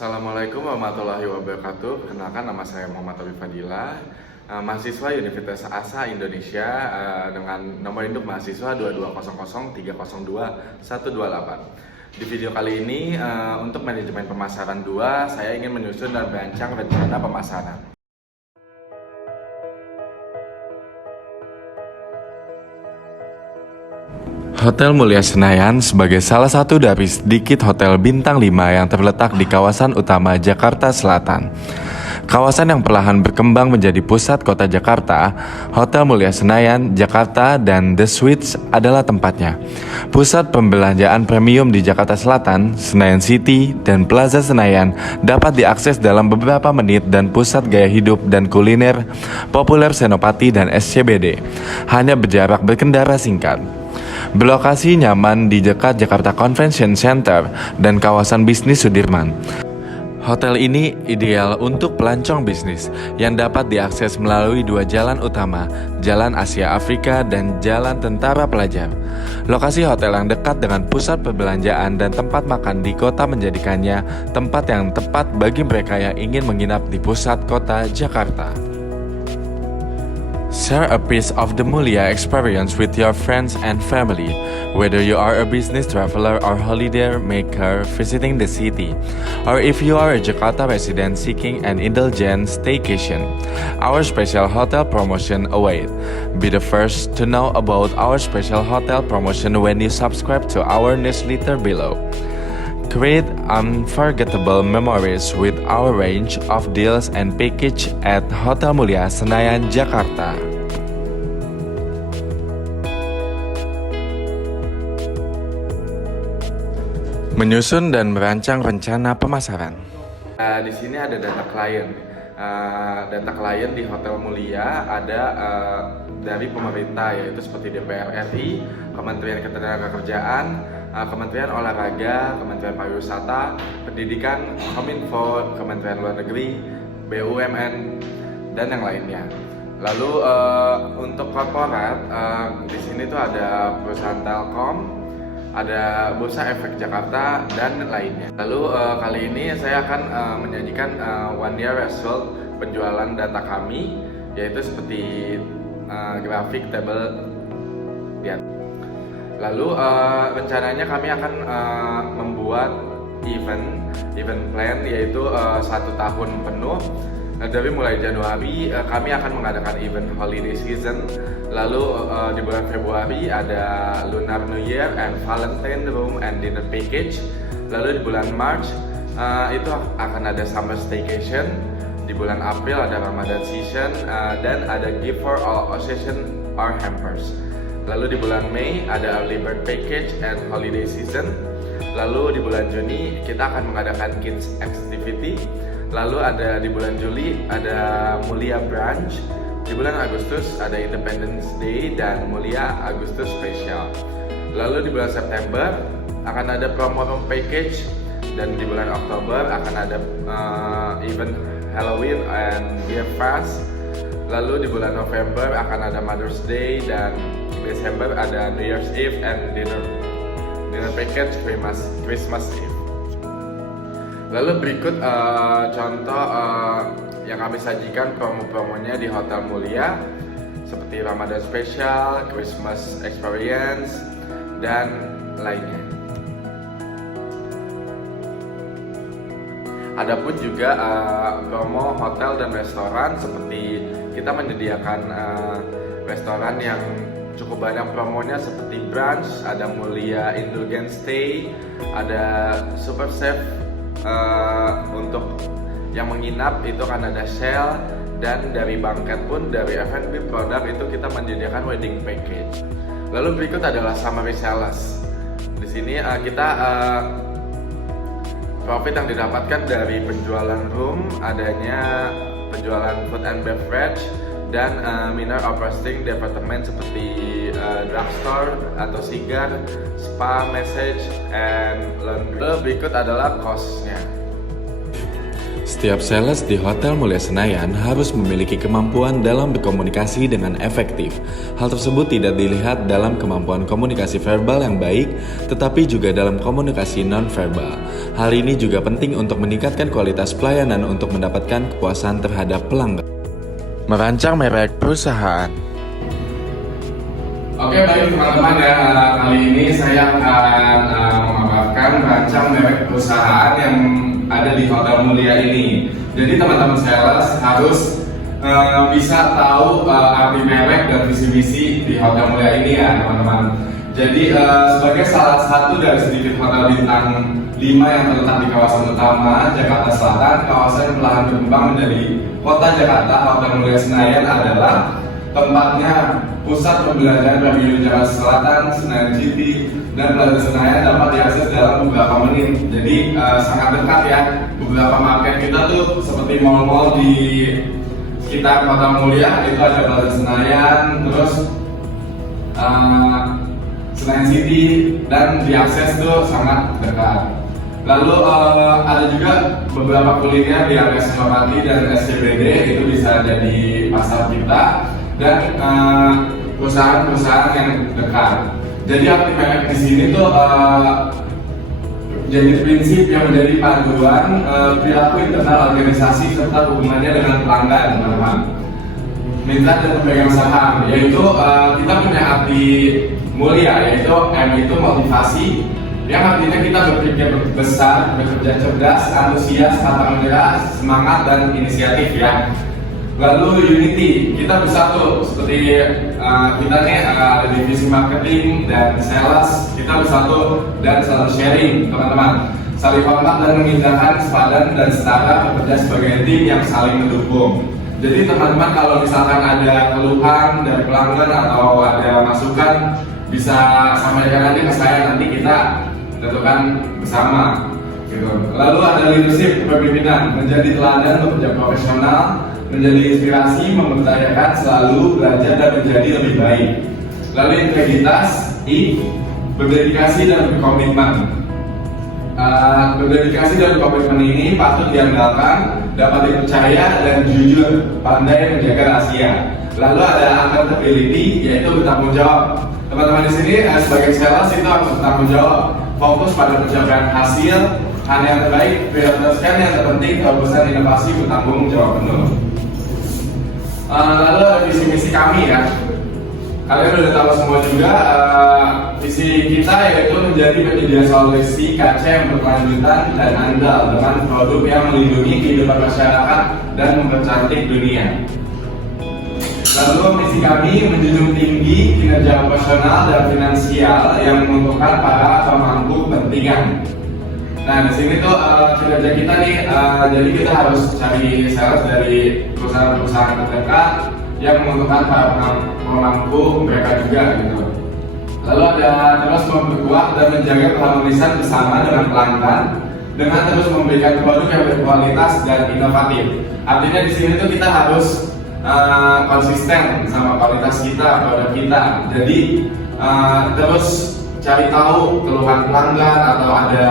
Assalamualaikum warahmatullahi wabarakatuh. Perkenalkan, nama saya Muhammad Taufik Fadilah, mahasiswa Universitas ASA Indonesia, dengan nomor induk mahasiswa 2200302128. Di video kali ini, untuk manajemen pemasaran 2, saya ingin menyusun dan merancang rencana pemasaran. Hotel Mulia Senayan sebagai salah satu dari sedikit hotel bintang 5 yang terletak di kawasan utama Jakarta Selatan. Kawasan yang perlahan berkembang menjadi pusat kota Jakarta, Hotel Mulia Senayan, Jakarta, dan The Suites adalah tempatnya. Pusat pembelanjaan premium di Jakarta Selatan, Senayan City, dan Plaza Senayan dapat diakses dalam beberapa menit, dan pusat gaya hidup dan kuliner populer Senopati dan SCBD hanya berjarak berkendara singkat. Berlokasi nyaman di dekat Jakarta Convention Center dan kawasan bisnis Sudirman. Hotel ini ideal untuk pelancong bisnis yang dapat diakses melalui 2 jalan utama, Jalan Asia Afrika dan Jalan Tentara Pelajar. Lokasi hotel yang dekat dengan pusat perbelanjaan dan tempat makan di kota menjadikannya tempat yang tepat bagi mereka yang ingin menginap di pusat kota Jakarta. Share a piece of the Mulia experience with your friends and family, whether you are a business traveler or holiday maker visiting the city, or if you are a Jakarta resident seeking an indulgent staycation. Our special hotel promotion awaits. Be the first to know about our special hotel promotion when you subscribe to our newsletter below. Create unforgettable memories with our range of deals and package at Hotel Mulia Senayan, Jakarta. Menyusun dan merancang rencana pemasaran. Di sini ada data klien. Data klien di Hotel Mulia ada dari pemerintah, yaitu seperti DPR RI, Kementerian Ketenagakerjaan, Kementerian Olahraga, Kementerian Pariwisata, Pendidikan, Kominfo, Kementerian Luar Negeri, BUMN, dan yang lainnya. Lalu untuk korporat, di sini tuh ada perusahaan Telkom, ada Bursa Efek Jakarta, dan lainnya. Lalu kali ini saya akan menyajikan 1 year result penjualan data kami, yaitu seperti grafik tabel di atas. Lalu rencananya kami akan membuat event plan, yaitu 1 tahun penuh. Dari mulai Januari kami akan mengadakan event holiday season. Lalu di bulan Februari ada Lunar New Year and Valentine Room and Dinner Package. Lalu di bulan March itu akan ada Summer Staycation. Di bulan April ada Ramadan Season, dan ada Gift for All Occasion or Hampers. Lalu di bulan Mei ada Early Bird Package and Holiday Season. Lalu di bulan Juni kita akan mengadakan Kids Activity. Lalu ada di bulan Juli ada Mulia Brunch. Di bulan Agustus ada Independence Day dan Mulia Agustus Special. Lalu di bulan September akan ada Promo Room Package, dan di bulan Oktober akan ada event Halloween and Beer Fest. Lalu di bulan November akan ada Mother's Day, dan Desember ada New Year's Eve and dinner package Christmas Eve. Lalu berikut contoh yang kami sajikan promo-promonya di Hotel Mulia, seperti Ramadan Special, Christmas Experience, dan lainnya. Adapun juga promo hotel dan restoran, seperti kita menyediakan restoran yang cukup banyak promonya, seperti brunch, ada Mulia Indulgent Stay, ada Super Chef. Untuk yang menginap itu kan ada Shell, dan dari banket pun, dari F&B produk itu kita menyediakan wedding package. Lalu berikut adalah summary sales. Di sini kita profit yang didapatkan dari penjualan room, adanya penjualan food and beverage, dan minor operating department seperti drugstore atau sigar, spa, massage, and laundry. Berikut adalah cost-nya. Setiap sales di Hotel Mulia Senayan harus memiliki kemampuan dalam berkomunikasi dengan efektif. Hal tersebut tidak dilihat dalam kemampuan komunikasi verbal yang baik, tetapi juga dalam komunikasi non-verbal. Hal ini juga penting untuk meningkatkan kualitas pelayanan untuk mendapatkan kepuasan terhadap pelanggan. Merancang merek perusahaan. Oke, baik teman-teman ya, kali ini saya akan memaparkan merancang merek perusahaan yang ada di Hotel Mulia ini. Jadi teman-teman sales harus bisa tahu arti merek dan visi misi di Hotel Mulia ini ya teman-teman. Jadi sebagai salah satu dari sedikit hotel bintang 5 yang terletak di kawasan utama Jakarta Selatan, kawasan yang perlahan berkembang menjadi kota Jakarta, Hotel Mulia Senayan adalah tempatnya pusat perbelanjaan premium Jakarta Selatan, Senayan City, dan Plaza Senayan dapat diakses dalam beberapa menit. Jadi sangat dekat ya. Beberapa market kita tuh seperti mall-mall di sekitar Kota Mulia itu ada Plaza Senayan, terus Senayan City, dan diakses tuh sangat dekat. Lalu ada juga beberapa kuliner di area Senopati dan SCBD, itu bisa jadi pasar kita dan perusahaan-perusahaan yang dekat. Jadi arti merek di sini tuh jadi prinsip yang menjadi panduan perilaku internal organisasi serta hubungannya dengan pelanggan, teman-teman. Mitra dan pemegang saham, yaitu kita punya arti mulia, yaitu M itu motivasi, yang artinya kita berpikir besar, bekerja cerdas, antusias, pantang menyerah, semangat dan inisiatif ya. Lalu unity, kita bisa tuh seperti kita nih ada divisi marketing dan sales, kita bisa tuh dan selalu sharing teman-teman, saling hormat dan mengindahkan sepadan dan setara, bekerja sebagai tim yang saling mendukung. Jadi teman-teman kalau misalkan ada keluhan dari pelanggan atau ada masukan bisa sampaikan nanti ke saya, nanti kita tentukan bersama gitu. Lalu ada leadership, kepemimpinan, menjadi teladan, bekerja profesional, menjadi inspirasi, memberdayakan, selalu belajar dan menjadi lebih baik. Lalu integritas, I, berdedikasi dan berkomitmen. Berdedikasi dan berkomitmen ini patut diandalkan, dapat dipercaya dan jujur, pandai menjaga rahasia. Lalu ada accountability, yaitu bertanggung jawab. Teman-teman di sini sebagai sales itu harus bertanggung jawab, fokus pada pencapaian hasil, hanya yang terbaik, prioritaskan yang terpenting, terobosan inovasi, bertanggung jawab penuh. Lalu ada visi misi kami ya. Kalian udah tahu semua juga visi kita yaitu menjadi penyedia solusi kaca yang berkelanjutan dan andal dengan produk yang melindungi kehidupan masyarakat dan mempercantik dunia. Lalu misi kami menjunjung tinggi kinerja operasional dan finansial yang menguntungkan para pemangku kepentingan. Nah di sini tuh kinerja kita nih, jadi kita harus cari sales dari perusahaan-perusahaan terdekat yang menguntungkan para pemangku mereka juga gitu. Lalu ada terus memperkuat dan menjaga keharmonisan bersama dengan pelanggan dengan terus memberikan produk yang berkualitas dan inovatif. Artinya di sini tuh kita harus konsisten sama kualitas kita, produk kita. Jadi terus cari tahu keluhan pelanggan atau ada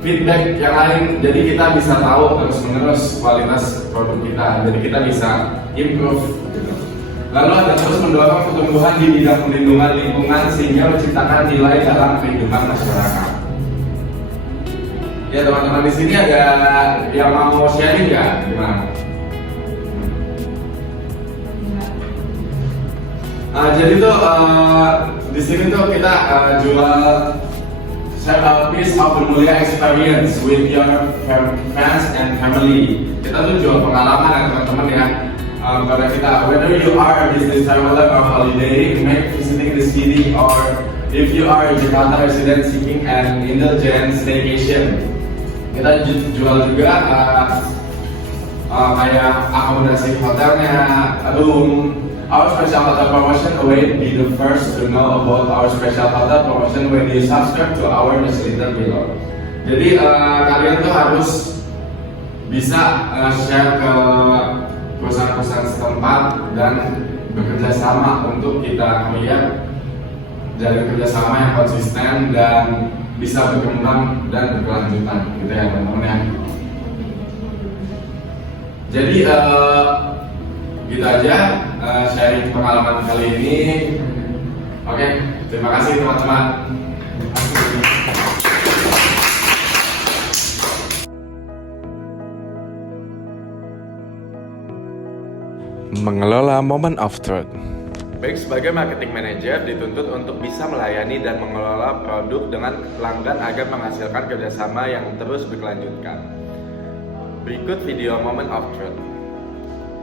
feedback yang lain, jadi kita bisa tahu terus menerus kualitas produk kita, jadi kita bisa improve gitu. Lalu ada terus mendorong pertumbuhan di bidang perlindungan lingkungan sehingga menciptakan nilai dalam kehidupan masyarakat. Ya teman-teman di sini ada yang mau sharing nggak? Gimana? Jadi tuh di sini tuh kita jual piece of the Mulia experience with your friends and family. Kita tuh jual pengalaman ya teman-teman ya kepada kita. Whether you are a business traveler or holiday, make visiting the city, or if you are a Jakarta resident seeking an indulgent staycation. Kita jual juga kayak akomodasi hotelnya, room. Our special hotel promotion await, be the first to know about our special hotel promotion when you subscribe to our newsletter below. Jadi kalian tuh harus bisa share ke perusahaan-perusahaan setempat dan bekerja sama untuk kita melihat dari kerjasama yang konsisten dan bisa berkembang dan berkelanjutan gitu ya teman-teman ya. Jadi gitu aja sharing pengalaman kali ini. Oke, terima kasih teman-teman. Mengelola moment of truth. Baik, sebagai marketing manager dituntut untuk bisa melayani dan mengelola produk dengan pelanggan agar menghasilkan kerjasama yang terus berkelanjutan. Berikut video moment of truth.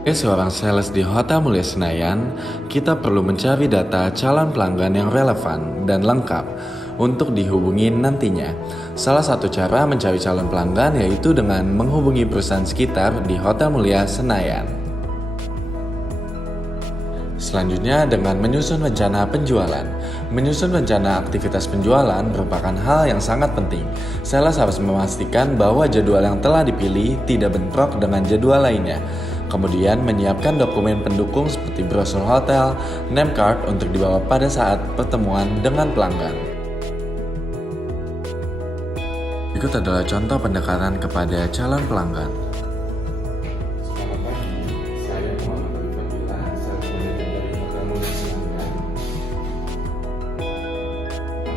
Sebagai seorang sales di Hotel Mulia Senayan, kita perlu mencari data calon pelanggan yang relevan dan lengkap untuk dihubungi nantinya. Salah satu cara mencari calon pelanggan yaitu dengan menghubungi perusahaan sekitar di Hotel Mulia Senayan. Selanjutnya dengan menyusun rencana penjualan. Menyusun rencana aktivitas penjualan merupakan hal yang sangat penting. Sales harus memastikan bahwa jadwal yang telah dipilih tidak bentrok dengan jadwal lainnya. Kemudian menyiapkan dokumen pendukung seperti brosur hotel, name card untuk dibawa pada saat pertemuan dengan pelanggan. Berikut adalah contoh pendekatan kepada calon pelanggan. Selamat pagi, saya Muhammad Fadila, sales manager dari Hotel Mulia Senayan.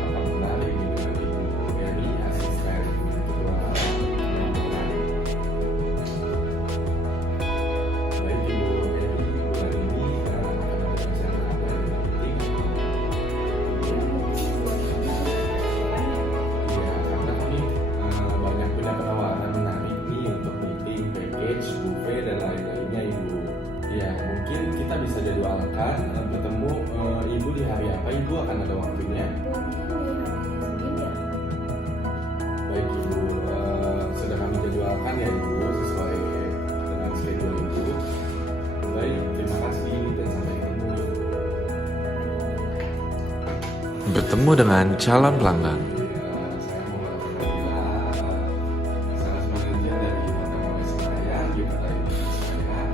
Apakah menarik dengan Ibu Eri, asisten ketua pengelola? Baik Ibu Eri, bulan ini akan ada rencana apa yang penting? Ya, karena kami banyak punya penawaran menarik nih untuk meeting, package, buffet, dan lain-lainnya Ibu. Ya, mungkin kita bisa jadwalkan bertemu Ibu di hari apa Ibu akan ada waktunya? Baik Ibu, sudah kami jadwalkan ya Ibu sesuai dengan schedule Ibu. Baik, terima kasih dan sampai ketemu Ibu. Bertemu dengan calon pelanggan. Saya Muhammad Fadila, sales manager dari Hotel Mulia Senayan di Kota Senayan.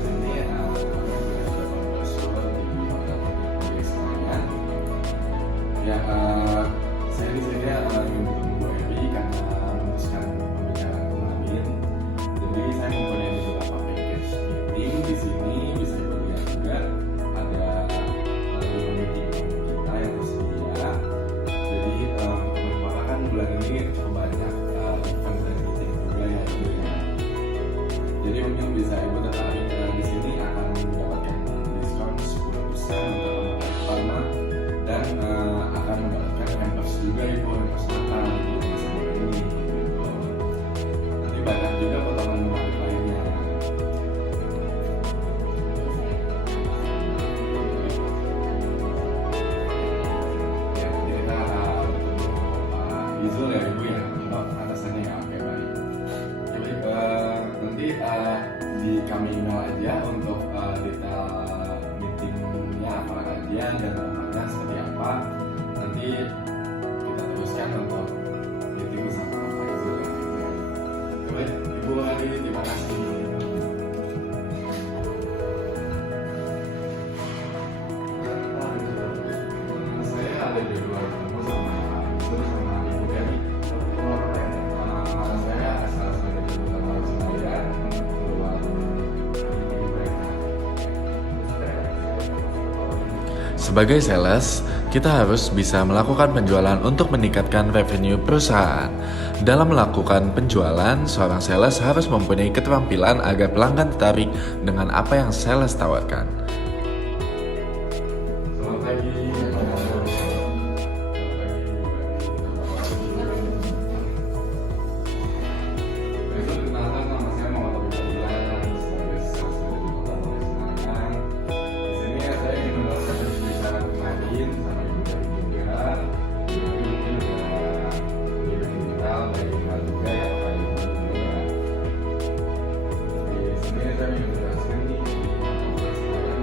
Ini kami punya beberapa brosur di Hotel Mulia Senayan. Ya, saya di sini ingin bertemu Bu Eri karena meneruskan pembicaraan kemarin. Jadi saya mempunyai beberapa package meeting di sini, bisa Ibu lihat juga ada lima meeting kita yang tersedia. Jadi teman-teman kan bulan ini cukup banyak event dan meeting juga ya Ibu ya. Jadi mungkin bisa Ibu tertarik di sini akan mendapatkan diskon 10% untuk pemakaian pertama dan akan mendapatkan hampers juga Ibu, hampers makan di masa bulan ini gitu. Nanti banyak juga potongan menarik lainnya. Ya, nanti kita akan bertemu Pak Izul ya Ibu ya, untuk atasannya ya. Oke, baik. Jadi nanti di kami email aja untuk detail meetingnya apa aja dan tempatnya seperti apa. Nanti kita teruskan untuk meeting bersama Pak Izul ya Ibu ya. Oke, baik, Ibu Eri, terima kasih. Saya ada jadwal ketemu sama Pak Izul sama Ibu Eri. Saya asal sebagai ketua Senayan keluar meeting mereka. Sebagai sales, kita harus bisa melakukan penjualan untuk meningkatkan revenue perusahaan. Dalam melakukan penjualan, seorang sales harus mempunyai keterampilan agar pelanggan tertarik dengan apa yang sales tawarkan. Selamat pagi. Perkenalkan, nama saya Muhammad Fadila, sebagai sales manager di Hotel Mulia Senayan. Di sini saya ingin meneruskan pembicaraan kemarin sama Ibu Eri juga. Ibu Eri mungkin udah lebih kenal dari kenal juga ya Pak Ibu juga. Di sini saya ingin menjelaskan nih di Hotel Mulia Senayan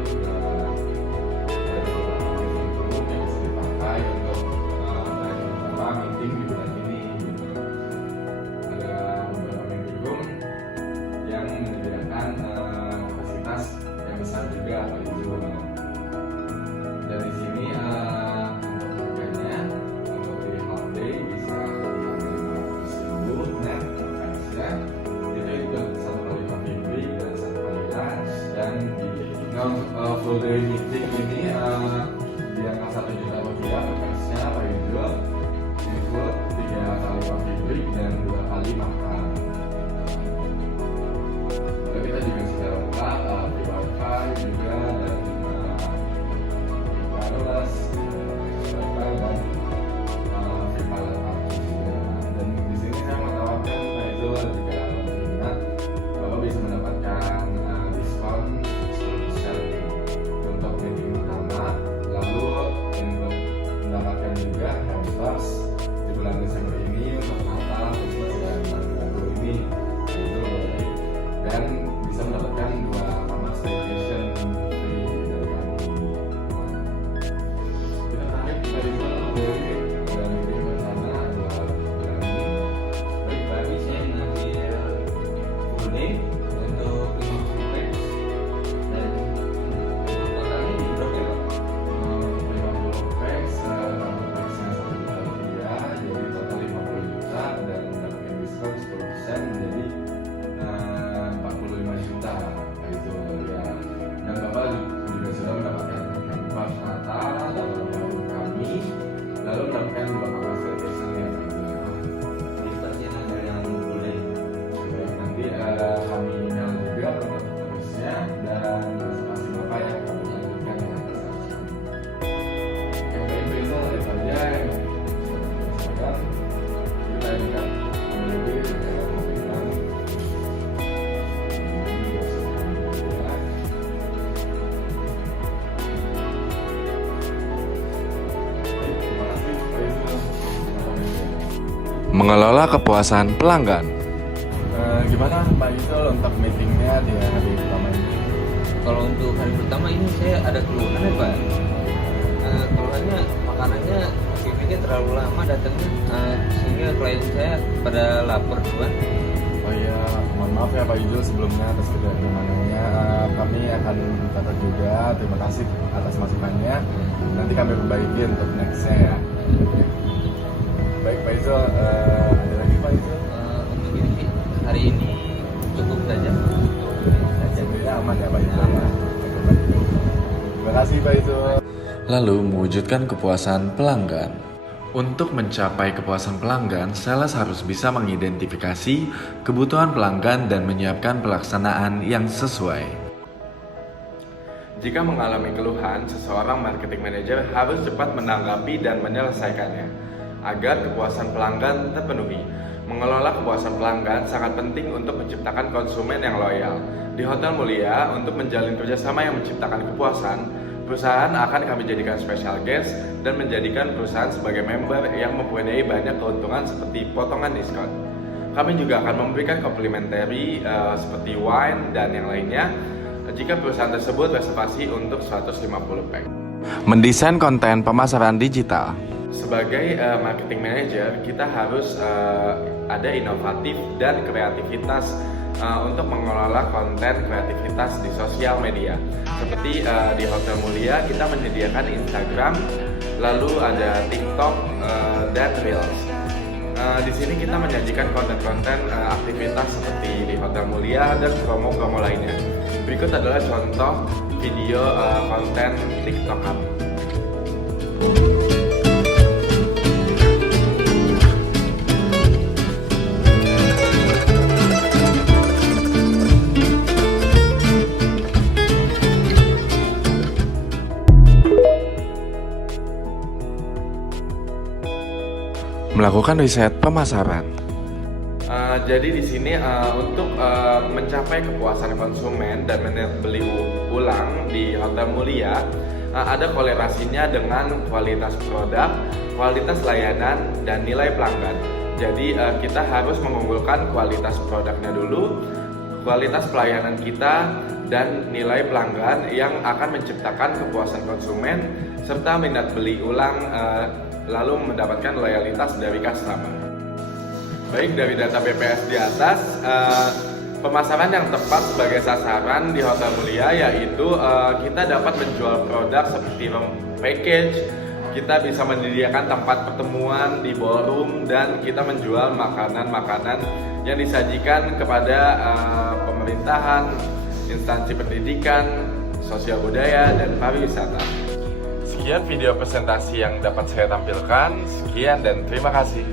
mengelola kepuasan pelanggan. Gimana Mbak Izul untuk meetingnya di hari pertama ini? Kalau untuk hari pertama ini saya ada keluhan ya Pak. Keluhannya makanannya shippingnya terlalu lama datangnya, sehingga klien saya pada lapar Pak. Oh iya, mohon maaf ya Pak Izul sebelumnya atas ketidaknyamanannya. Kami akan catat juga. Terima kasih atas masukannya. Nanti kami perbaiki untuk nextnya ya. Baik Pak Izul, ada lagi Pak Izul? Untuk ini hari ini cukup saja. Alhamdulillah aman ya Pak Izul. Terima kasih Pak Izul. Lalu mewujudkan kepuasan pelanggan. Untuk mencapai kepuasan pelanggan, sales harus bisa mengidentifikasi kebutuhan pelanggan dan menyiapkan pelaksanaan yang sesuai. Jika mengalami keluhan, seseorang marketing manager harus cepat menanggapi dan menyelesaikannya agar kepuasan pelanggan terpenuhi. Mengelola kepuasan pelanggan sangat penting untuk menciptakan konsumen yang loyal. Di Hotel Mulia, untuk menjalin kerjasama yang menciptakan kepuasan, perusahaan akan kami jadikan special guest dan menjadikan perusahaan sebagai member yang mempunyai banyak keuntungan seperti potongan diskon. Kami juga akan memberikan complimentary seperti wine dan yang lainnya jika perusahaan tersebut reservasi untuk 150 pack. Mendesain konten pemasaran digital. Sebagai marketing manager, kita harus ada inovatif dan kreativitas untuk mengelola konten kreativitas di sosial media. Seperti di Hotel Mulia, kita menyediakan Instagram, lalu ada TikTok dan Reels. Di sini kita menyajikan konten-konten aktivitas seperti di Hotel Mulia dan promo-promo lainnya. Berikut adalah contoh video konten TikTok kami. Melakukan riset pemasaran. Jadi di sini untuk mencapai kepuasan konsumen dan beli ulang di Hotel Mulia ada korelasinya dengan kualitas produk, kualitas layanan, dan nilai pelanggan. Jadi kita harus mengunggulkan kualitas produknya dulu, kualitas pelayanan kita, dan nilai pelanggan yang akan menciptakan kepuasan konsumen serta minat beli ulang, lalu mendapatkan loyalitas dari customer. Baik, dari data BPS di atas, pemasaran yang tepat sebagai sasaran di Hotel Mulia yaitu kita dapat menjual produk seperti package, kita bisa menyediakan tempat pertemuan di ballroom, dan kita menjual makanan-makanan yang disajikan kepada pemerintahan, instansi pendidikan, sosial budaya, dan pariwisata. Sekian video presentasi yang dapat saya tampilkan. Sekian dan terima kasih.